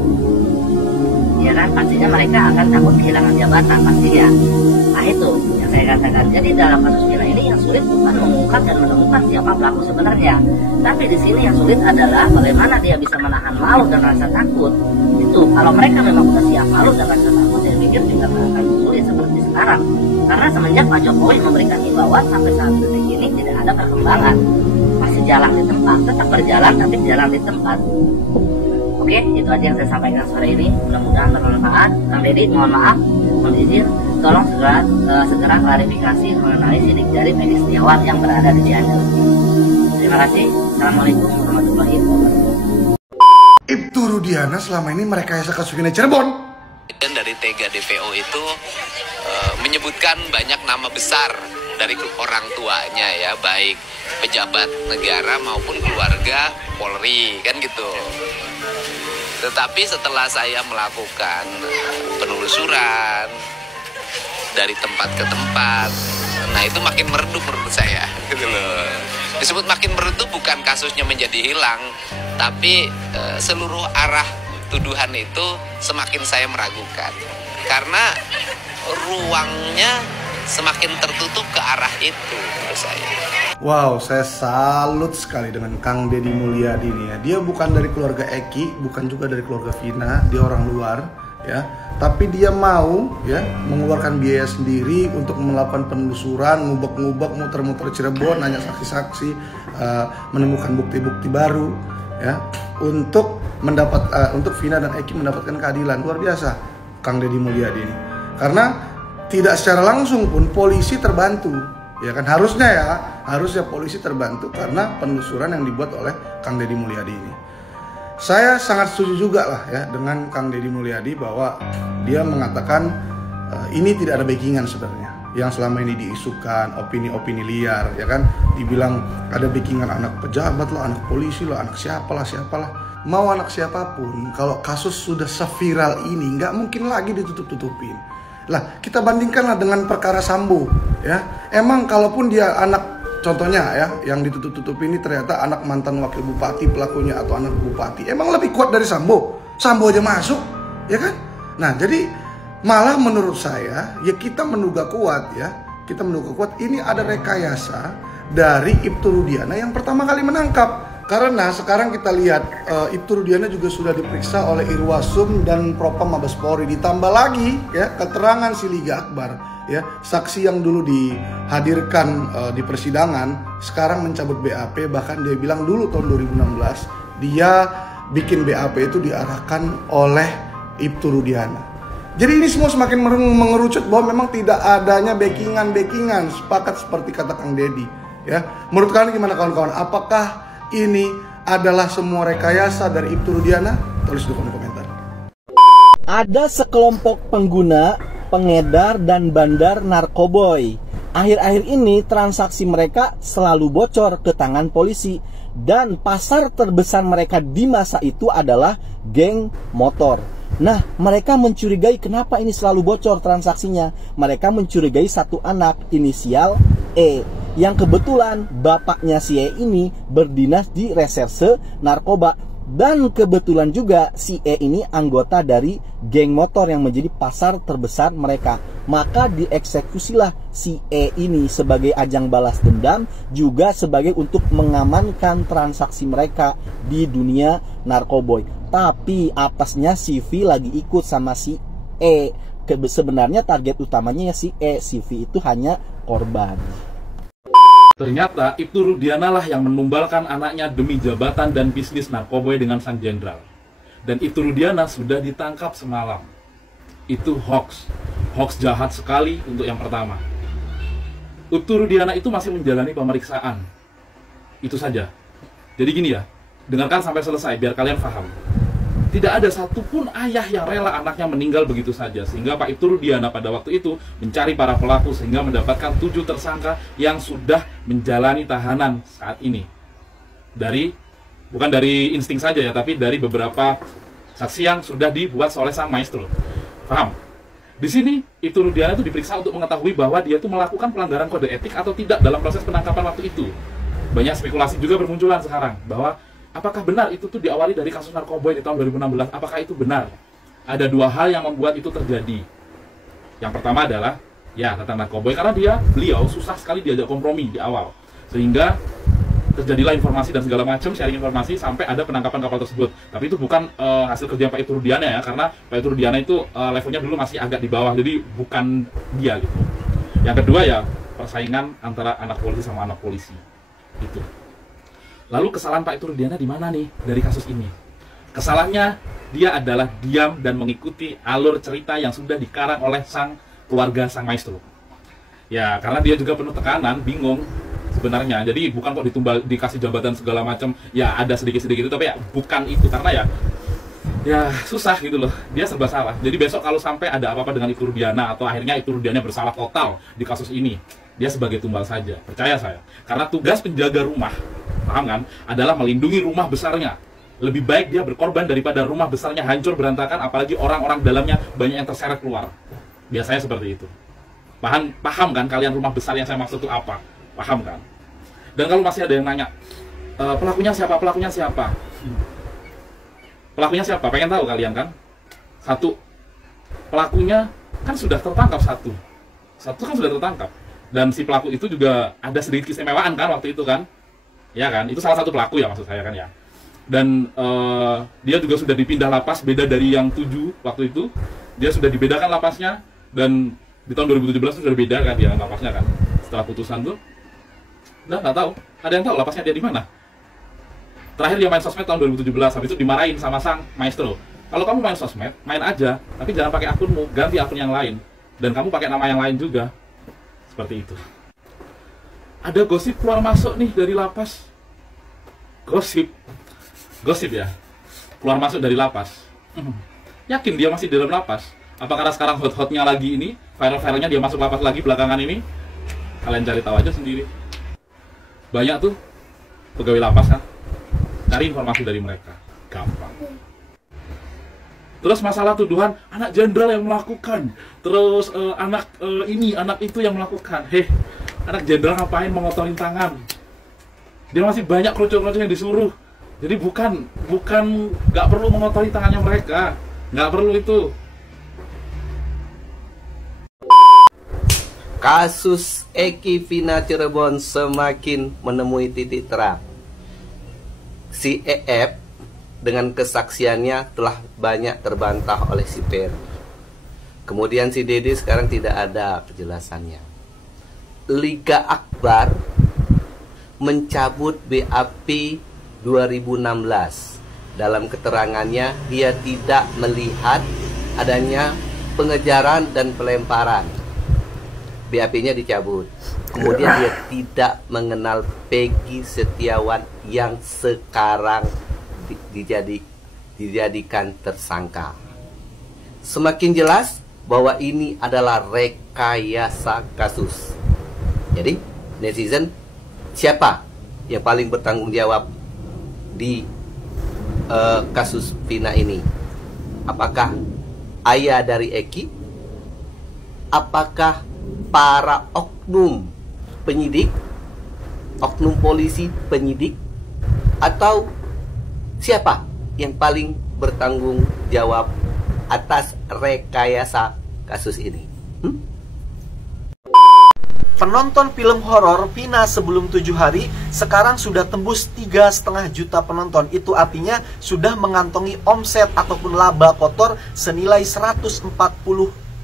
ya kan, pastinya mereka akan takut kehilangan jabatan pastinya. Nah itu yang saya katakan. Jadi dalam kasus Vina ini yang sulit bukan mengungkap dan menemukan siapa pelaku sebenarnya, tapi di sini yang sulit adalah bagaimana dia bisa menahan malu dan rasa takut. Itu kalau mereka memang sudah siap malu dan rasa takut, saya pikir juga akan sulit seperti sekarang. Karena semenjak Pak Jokowi memberikan himbauan sampai saat detik ini tidak ada perkembangan, masih jalan di tempat, tetap berjalan tapi jalan di tempat. Oke, itu aja yang saya sampaikan sore ini. Mudah-mudahan bermanfaat. Kang Deddy, mohon maaf, mohon izin. tolong segera klarifikasi mengenai sidik jari Peggy Setiawan yang berada di Cianjur. Terima kasih. Assalamualaikum warahmatullahi wabarakatuh. Ibtu Rudiana selama ini merekayasa kasus ini Cirebon. Dan dari Tega DPO itu menyebutkan banyak nama besar dari orang tuanya ya, baik pejabat negara maupun keluarga Polri kan gitu. Tetapi setelah saya melakukan penelusuran dari tempat ke tempat, nah itu makin meredup menurut saya gitu loh. Disebut makin meredup bukan kasusnya menjadi hilang, tapi seluruh arah tuduhan itu semakin saya meragukan karena ruangnya semakin tertutup ke arah itu menurut saya. Wow, saya salut sekali dengan Kang Deddy Mulyadi ini ya. Dia bukan dari keluarga Eki, bukan juga dari keluarga Vina, dia orang luar ya. Tapi dia mau ya mengeluarkan biaya sendiri untuk melakukan penelusuran, ngubek-ngubek, muter-muter Cirebon, nanya saksi-saksi, menemukan bukti-bukti baru ya untuk untuk Vina dan Eki mendapatkan keadilan. Luar biasa Kang Deddy Mulyadi ini. Karena tidak secara langsung pun polisi terbantu. Ya kan harusnya polisi terbantu karena penelusuran yang dibuat oleh Kang Deddy Mulyadi ini. Saya sangat setuju juga lah ya dengan Kang Deddy Mulyadi bahwa dia mengatakan ini tidak ada backingan sebenarnya. Yang selama ini diisukan opini-opini liar ya kan, dibilang ada backingan anak pejabat lah, anak polisi lah, anak siapalah. Mau anak siapapun, kalau kasus sudah seviral ini nggak mungkin lagi ditutup-tutupin. Lah, kita bandingkanlah dengan perkara Sambo ya. Emang kalaupun dia anak, contohnya ya, yang ditutup-tutup ini ternyata anak mantan wakil bupati pelakunya atau anak bupati, emang lebih kuat dari Sambo. Sambo aja masuk, ya kan? Nah, jadi malah menurut saya ya kita menduga kuat ya. Kita menduga kuat ini ada rekayasa dari Ibtu Rudiana yang pertama kali menangkap. Karena sekarang kita lihat Ibtu Rudiana juga sudah diperiksa oleh Irwasum dan Propam Mabes Polri. Ditambah lagi ya keterangan si Liga Akbar ya, saksi yang dulu dihadirkan di persidangan sekarang mencabut BAP, bahkan dia bilang dulu tahun 2016 dia bikin BAP itu diarahkan oleh Ibtu Rudiana. Jadi ini semua semakin mengerucut bahwa memang tidak adanya backingan, sepakat seperti kata Kang Deddy ya. Menurut kalian gimana kawan-kawan? Apakah ini adalah semua rekayasa dari Ibtu Rudiana? Tulis di kolom komentar. Ada sekelompok pengguna, pengedar, dan bandar narkoboy. Akhir-akhir ini transaksi mereka selalu bocor ke tangan polisi. Dan pasar terbesar mereka di masa itu adalah geng motor. Nah, mereka mencurigai kenapa ini selalu bocor transaksinya. Mereka mencurigai satu anak inisial E, yang kebetulan bapaknya si E ini berdinas di reserse narkoba. Dan kebetulan juga si E ini anggota dari geng motor yang menjadi pasar terbesar mereka. Maka dieksekusilah si E ini sebagai ajang balas dendam, juga sebagai untuk mengamankan transaksi mereka di dunia narkoboy. Tapi apesnya si V lagi ikut sama si E. Sebenarnya target utamanya ya si E, si V itu hanya korban. Ternyata Ibtu Rudiana lah yang menumbalkan anaknya demi jabatan dan bisnis narkoboy dengan sang jenderal. Dan Ibtu Rudiana sudah ditangkap semalam. Itu hoax jahat sekali untuk yang pertama. Ibtu Rudiana itu masih menjalani pemeriksaan. Itu saja. Jadi gini ya, dengarkan sampai selesai biar kalian paham. Tidak ada satupun ayah yang rela anaknya meninggal begitu saja. Sehingga Pak Ibtu Rudiana pada waktu itu mencari para pelaku sehingga mendapatkan 7 tersangka yang sudah menjalani tahanan saat ini. Bukan dari insting saja ya, tapi dari beberapa saksi yang sudah dibuat oleh sang maestro. Paham? Di sini Ibtu Rudiana itu diperiksa untuk mengetahui bahwa dia itu melakukan pelanggaran kode etik atau tidak dalam proses penangkapan waktu itu. Banyak spekulasi juga bermunculan sekarang bahwa apakah benar itu tuh diawali dari kasus narkoboy di tahun 2016? Apakah itu benar? Ada 2 hal yang membuat itu terjadi. Yang pertama adalah ya tentang narkoboy, karena beliau susah sekali diajak kompromi di awal, sehingga terjadilah informasi dan segala macam, sharing informasi sampai ada penangkapan kapal tersebut. Tapi itu bukan hasil kerja Pak Ibtu Rudiana ya, karena Pak Ibtu Rudiana itu levelnya dulu masih agak di bawah, jadi bukan dia gitu. Yang kedua ya persaingan antara anak polisi sama anak polisi itu. Lalu kesalahan Pak Ibtu Rudiana di mana nih dari kasus ini? Kesalahannya dia adalah diam dan mengikuti alur cerita yang sudah dikarang oleh sang keluarga sang maestro. Ya, karena dia juga penuh tekanan, bingung sebenarnya. Jadi bukan kok dikasih jabatan segala macam, ya ada sedikit-sedikit itu, tapi ya bukan itu, karena ya susah gitu loh, dia serba salah. Jadi besok kalau sampai ada apa-apa dengan Ibu Rudiana atau akhirnya Ibu Rudiana bersalah total di kasus ini, dia sebagai tumbal saja, percaya saya. Karena tugas penjaga rumah, paham kan, adalah melindungi rumah besarnya. Lebih baik dia berkorban daripada rumah besarnya hancur berantakan, apalagi orang-orang dalamnya banyak yang terseret keluar. Biasanya seperti itu. Paham kan kalian rumah besar yang saya maksud itu apa? Paham kan? Dan kalau masih ada yang nanya, pelakunya siapa? Pelakunya siapa? Pelakunya siapa? Pengen tahu kalian kan? Satu, pelakunya kan sudah tertangkap satu kan sudah tertangkap. Dan si pelaku itu juga ada sedikit keistimewaan kan waktu itu kan? Ya kan? Itu salah satu pelaku ya maksud saya kan ya. Dan dia juga sudah dipindah lapas, beda dari yang 7 waktu itu. Dia sudah dibedakan lapasnya, dan di tahun 2017 itu sudah beda kan dia lapasnya kan. Setelah putusan tuh, udah nggak tahu. Ada yang tahu lapasnya dia di mana? Terakhir dia main sosmed tahun 2017, habis itu dimarahin sama sang maestro. Kalau kamu main sosmed, main aja, tapi jangan pakai akunmu, ganti akun yang lain. Dan kamu pakai nama yang lain juga. Seperti itu. Ada gosip keluar masuk nih dari lapas. Gosip ya. Keluar masuk dari lapas. Yakin dia masih di dalam lapas? Apa karena sekarang hot-hotnya lagi ini, viral-viralnya dia masuk lapas lagi belakangan ini? Kalian cari tahu aja sendiri. Banyak tuh pegawai lapas kan. Cari informasi dari mereka, gampang. Terus masalah tuduhan anak jenderal yang melakukan, terus anak ini, anak itu yang melakukan. Anak jenderal ngapain mengotorin tangan? Dia masih banyak kerucut-kerucut yang disuruh. Jadi bukan nggak perlu mengotori tangannya mereka, nggak perlu itu. Kasus Eki Vina Cirebon semakin menemui titik terang. Si EF dengan kesaksiannya telah banyak terbantah oleh si Per. Kemudian si Dede sekarang tidak ada penjelasannya. Liga Akbar mencabut BAP 2016. Dalam keterangannya, dia tidak melihat adanya pengejaran dan pelemparan. BAP-nya dicabut. Kemudian dia tidak mengenal Peggy Setiawan yang sekarang dijadikan tersangka. Semakin jelas bahwa ini adalah rekayasa kasus. Jadi, netizen, siapa yang paling bertanggung jawab di kasus Vina ini? Apakah ayah dari Eki? Apakah para oknum penyidik, oknum polisi penyidik, atau siapa yang paling bertanggung jawab atas rekayasa kasus ini? Penonton film horor Vina sebelum 7 hari sekarang sudah tembus 3,5 juta penonton. Itu artinya sudah mengantongi omset ataupun laba kotor senilai 140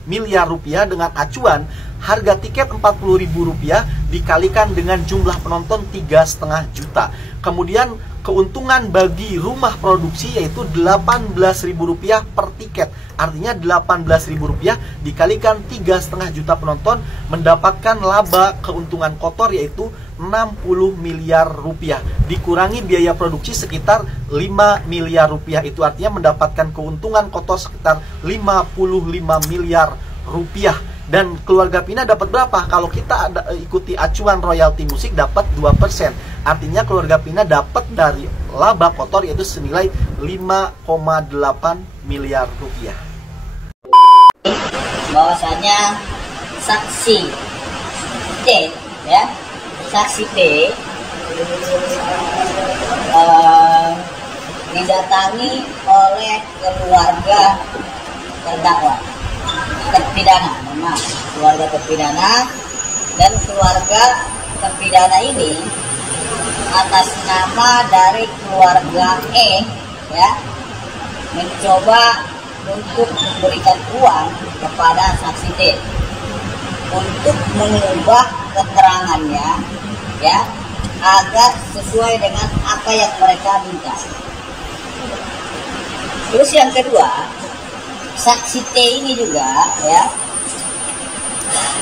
miliar rupiah dengan acuan harga tiket Rp40.000 dikalikan dengan jumlah penonton 3,5 juta. Kemudian keuntungan bagi rumah produksi yaitu Rp18.000 per tiket. Artinya Rp18.000 dikalikan 3,5 juta penonton mendapatkan laba keuntungan kotor yaitu 60 miliar rupiah. Dikurangi biaya produksi sekitar 5 miliar rupiah. Itu artinya mendapatkan keuntungan kotor sekitar 55 miliar rupiah. Dan keluarga Vina dapat berapa? Kalau kita ikuti acuan royalti musik dapat 2%. Artinya keluarga Vina dapat dari laba kotor yaitu senilai 5,8 miliar rupiah. Bahwasanya saksi T, ya, saksi T didatangi oleh keluarga terdakwa, terpidana, keluarga terpidana, dan keluarga terpidana ini atas nama dari keluarga E, ya, mencoba untuk memberikan uang kepada saksi D untuk mengubah keterangannya, ya, agar sesuai dengan apa yang mereka minta. Terus yang kedua, saksi T ini juga, ya,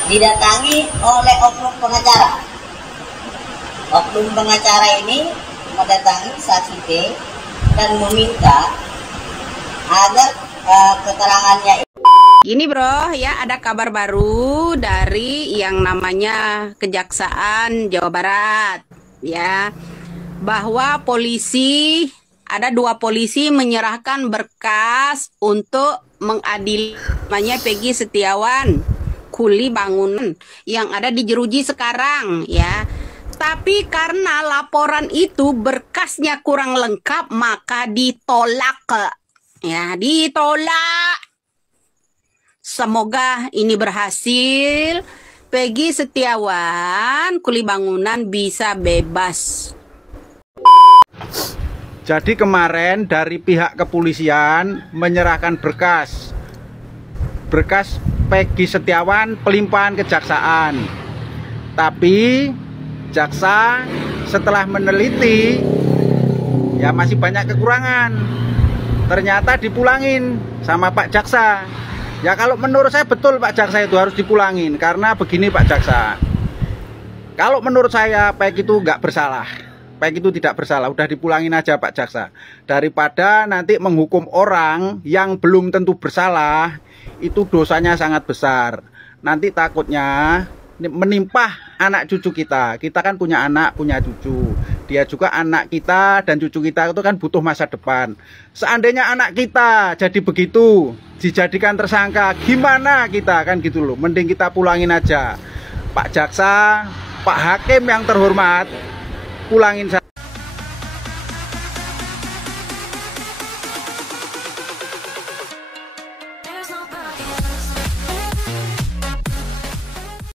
didatangi oleh oknum pengacara. Oknum pengacara ini mendatangi saksi T dan meminta agar keterangannya. Gini bro, ya ada kabar baru dari yang namanya Kejaksaan Jawa Barat, ya, bahwa polisi, ada 2 polisi menyerahkan berkas untuk mengadili namanya Peggy Setiawan, kuli bangunan yang ada di Jeruji sekarang, ya. Tapi karena laporan itu berkasnya kurang lengkap, maka ditolak, ya, ditolak. Semoga ini berhasil. Peggy Setiawan, kuli bangunan bisa bebas. Jadi kemarin dari pihak kepolisian menyerahkan berkas Peggy Setiawan pelimpahan kejaksaan. Tapi jaksa setelah meneliti ya masih banyak kekurangan. Ternyata dipulangin sama Pak Jaksa. Ya kalau menurut saya betul Pak Jaksa itu harus dipulangin. Karena begini Pak Jaksa, kalau menurut saya Peggy itu nggak bersalah, Peggy itu tidak bersalah, udah dipulangin aja Pak Jaksa. Daripada nanti menghukum orang yang belum tentu bersalah, itu dosanya sangat besar. Nanti takutnya menimpa anak cucu kita. Kita kan punya anak, punya cucu. Dia juga anak kita dan cucu kita itu kan butuh masa depan. Seandainya anak kita jadi begitu, dijadikan tersangka, gimana kita kan gitu loh. Mending kita pulangin aja. Pak Jaksa, Pak Hakim yang terhormat, pulangin saja.